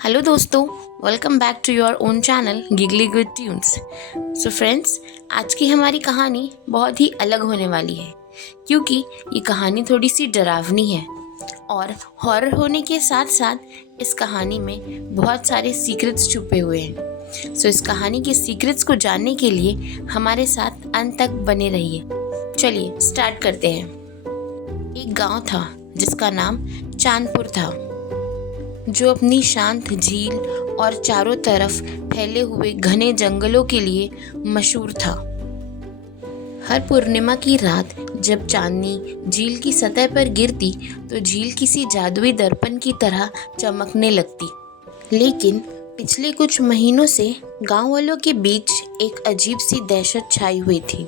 Hello दोस्तों, welcome back to your own channel giggly good tunes. So friends, आज की हमारी कहानी बहुत ही अलग होने वाली है क्योंकि ये कहानी थोड़ी सी डरावनी है और हॉरर होने के साथ साथ इस कहानी में बहुत सारे सीक्रेट्स छुपे हुए हैं। सो इस कहानी के सीक्रेट्स को जानने के लिए हमारे साथ अंत तक बने रहिए। चलिए स्टार्ट करते हैं। एक गांव था जिसका नाम चांदपुर था, जो अपनी शांत झील और चारों तरफ फैले हुए घने जंगलों के लिए मशहूर था। हर पूर्णिमा की रात जब चांदनी झील की सतह पर गिरती तो झील किसी जादुई दर्पण की तरह चमकने लगती। लेकिन पिछले कुछ महीनों से गांव वालों के बीच एक अजीब सी दहशत छाई हुई थी।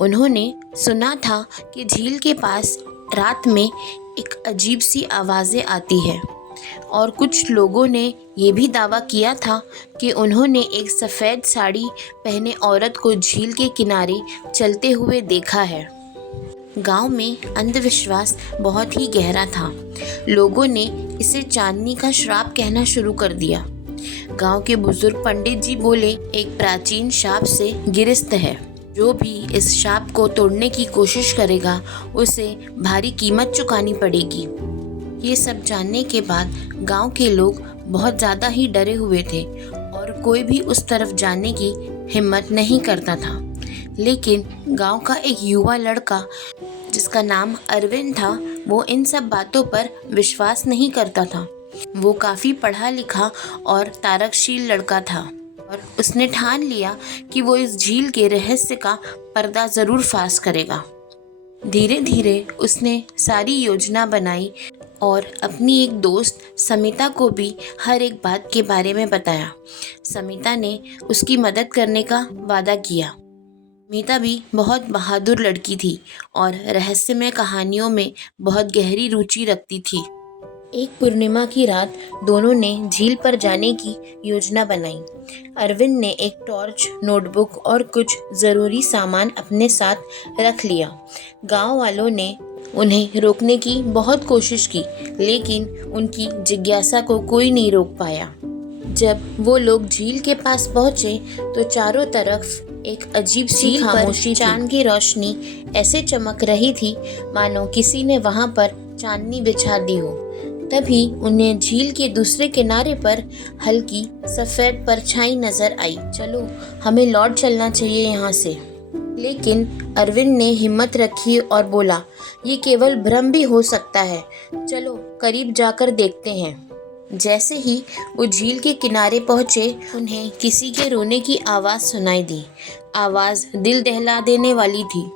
उन्होंने सुना था कि झील के पास रात में एक अजीब सी आवाज़ें आती है और कुछ लोगों ने ये भी दावा किया था कि उन्होंने एक सफ़ेद साड़ी पहने औरत को झील के किनारे चलते हुए देखा है। गांव में अंधविश्वास बहुत ही गहरा था। लोगों ने इसे चांदनी का श्राप कहना शुरू कर दिया। गांव के बुजुर्ग पंडित जी बोले, एक प्राचीन शाप से गिरफ्त है। जो भी इस शाप को तोड़ने की कोशिश करेगा उसे भारी कीमत चुकानी पड़ेगी। ये सब जानने के बाद गांव के लोग बहुत ज़्यादा ही डरे हुए थे और कोई भी उस तरफ जाने की हिम्मत नहीं करता था। लेकिन गांव का एक युवा लड़का जिसका नाम अरविंद था, वो इन सब बातों पर विश्वास नहीं करता था। वो काफ़ी पढ़ा लिखा और तारकशील लड़का था और उसने ठान लिया कि वो इस झील के रहस्य का पर्दा ज़रूर फाश करेगा। धीरे धीरे उसने सारी योजना बनाई और अपनी एक दोस्त समिता को भी हर एक बात के बारे में बताया। समिता ने उसकी मदद करने का वादा किया। समिता भी बहुत बहादुर लड़की थी और रहस्यमय कहानियों में बहुत गहरी रुचि रखती थी। एक पूर्णिमा की रात दोनों ने झील पर जाने की योजना बनाई। अरविंद ने एक टॉर्च, नोटबुक और कुछ ज़रूरी सामान अपने साथ रख लिया। गांव वालों ने उन्हें रोकने की बहुत कोशिश की, लेकिन उनकी जिज्ञासा को कोई नहीं रोक पाया। जब वो लोग झील के पास पहुंचे तो चारों तरफ एक अजीब सी खामोशी, चांद की रोशनी ऐसे चमक रही थी मानो किसी ने वहां पर चांदनी बिछा दी हो। तभी उन्हें झील के दूसरे किनारे पर हल्की सफ़ेद परछाई नजर आई। चलो, हमें लौट चलना चाहिए यहाँ से। लेकिन अरविंद ने हिम्मत रखी और बोला, ये केवल भ्रम भी हो सकता है, चलो करीब जाकर देखते हैं। जैसे ही वो झील के किनारे पहुँचे, उन्हें किसी के रोने की आवाज़ सुनाई दी। आवाज़ दिल दहला देने वाली थी।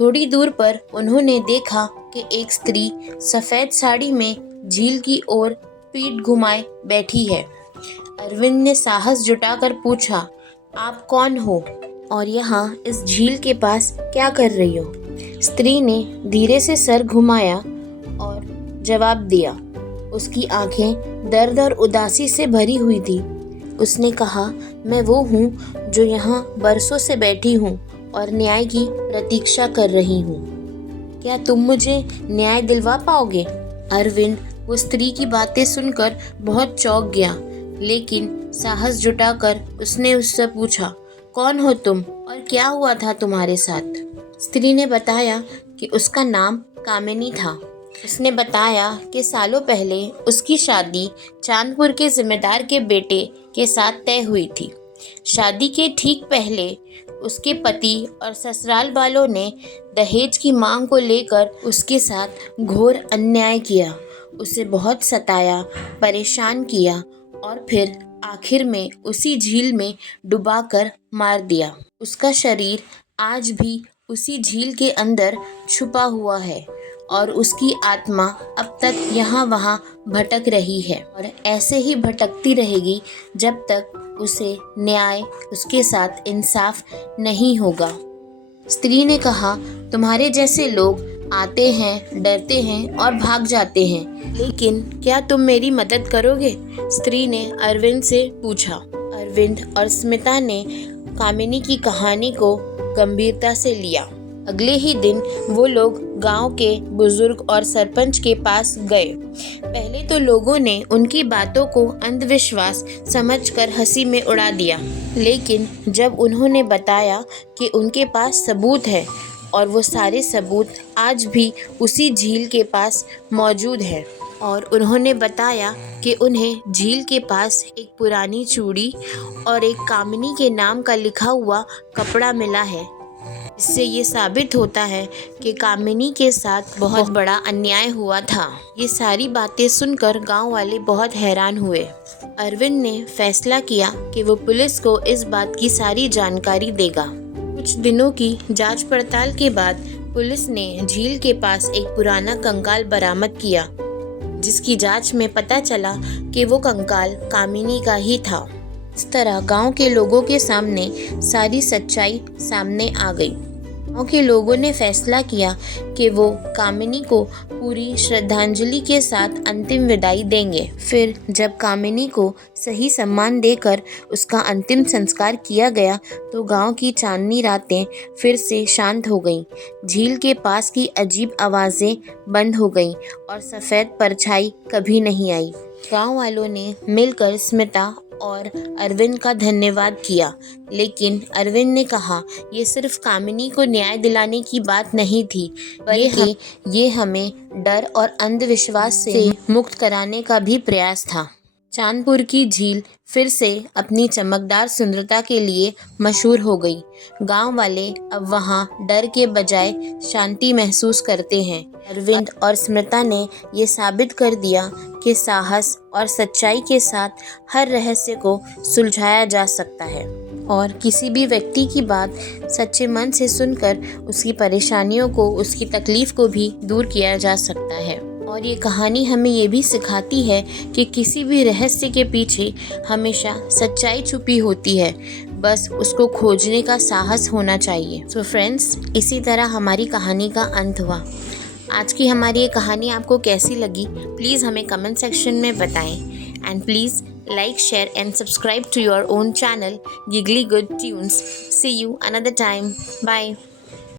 थोड़ी दूर पर उन्होंने देखा कि एक स्त्री सफ़ेद साड़ी में झील की ओर पीठ घुमाए बैठी है। अरविंद ने साहस जुटाकर पूछा, आप कौन हो और यहाँ इस झील के पास क्या कर रही हो? स्त्री ने धीरे से सर घुमाया और जवाब दिया। उसकी आंखें दर्द और उदासी से भरी हुई थी। उसने कहा, मैं वो हूँ जो यहाँ बरसों से बैठी हूँ और न्याय की प्रतीक्षा कर रही हूँ। क्या तुम मुझे न्याय दिलवा पाओगे? अरविंद वो स्त्री की बातें सुनकर बहुत चौंक गया, लेकिन साहस जुटाकर उसने उससे पूछा, कौन हो तुम और क्या हुआ था तुम्हारे साथ? स्त्री ने बताया कि उसका नाम कामिनी था। उसने बताया कि सालों पहले उसकी शादी चांदपुर के जिम्मेदार के बेटे के साथ तय हुई थी। शादी के ठीक पहले उसके पति और ससुराल वालों ने दहेज की मांग को लेकर उसके साथ घोर अन्याय किया। उसे बहुत सताया, परेशान किया और फिर आखिर में उसी झील में डुबाकर मार दिया। उसका शरीर आज भी उसी झील के अंदर छुपा हुआ है और उसकी आत्मा अब तक यहाँ वहाँ भटक रही है और ऐसे ही भटकती रहेगी जब तक उसे न्याय, उसके साथ इंसाफ नहीं होगा। स्त्री ने कहा, तुम्हारे जैसे लोग आते हैं, डरते हैं और भाग जाते हैं, लेकिन क्या तुम मेरी मदद करोगे? स्त्री ने अरविंद से पूछा। अरविंद और स्मिता ने कामिनी की कहानी को गंभीरता से लिया। अगले ही दिन वो लोग गांव के बुजुर्ग और सरपंच के पास गए। पहले तो लोगों ने उनकी बातों को अंधविश्वास समझकर हंसी में उड़ा दिया, लेकिन जब उन्होंने बताया कि उनके पास सबूत है और वो सारे सबूत आज भी उसी झील के पास मौजूद है, और उन्होंने बताया कि उन्हें झील के पास एक पुरानी चूड़ी और एक कामिनी के नाम का लिखा हुआ कपड़ा मिला है, इससे ये साबित होता है कि कामिनी के साथ बहुत बड़ा अन्याय हुआ था। ये सारी बातें सुनकर गांव वाले बहुत हैरान हुए। अरविंद ने फैसला किया कि वो पुलिस को इस बात की सारी जानकारी देगा। कुछ दिनों की जांच पड़ताल के बाद पुलिस ने झील के पास एक पुराना कंकाल बरामद किया, जिसकी जांच में पता चला कि वो कंकाल कामिनी का ही था। इस तरह गांव के लोगों के सामने सारी सच्चाई सामने आ गई। गांव के लोगों ने फैसला किया कि वो कामिनी को पूरी श्रद्धांजलि के साथ अंतिम विदाई देंगे। फिर जब कामिनी को सही सम्मान देकर उसका अंतिम संस्कार किया गया तो गांव की चांदनी रातें फिर से शांत हो गईं। झील के पास की अजीब आवाज़ें बंद हो गईं और सफ़ेद परछाई कभी नहीं आई। गांव वालों ने मिलकर स्मिता और अरविंद का धन्यवाद किया, लेकिन अरविंद ने कहा ये सिर्फ कामिनी को न्याय दिलाने की बात नहीं थी, बल्कि ये हमें डर और अंधविश्वास से मुक्त कराने का भी प्रयास था। चांदपुर की झील फिर से अपनी चमकदार सुंदरता के लिए मशहूर हो गई। गांव वाले अब वहां डर के बजाय शांति महसूस करते हैं। अरविंद और स्मिता ने ये साबित कर दिया कि साहस और सच्चाई के साथ हर रहस्य को सुलझाया जा सकता है, और किसी भी व्यक्ति की बात सच्चे मन से सुनकर उसकी परेशानियों को, उसकी तकलीफ को भी दूर किया जा सकता है। और ये कहानी हमें ये भी सिखाती है कि किसी भी रहस्य के पीछे हमेशा सच्चाई छुपी होती है, बस उसको खोजने का साहस होना चाहिए। सो फ्रेंड्स, इसी तरह हमारी कहानी का अंत हुआ। आज की हमारी ये कहानी आपको कैसी लगी, प्लीज़ हमें कमेंट सेक्शन में बताएं, and please like, share and subscribe to your own channel Giggly Good Tunes. See you another time. Bye.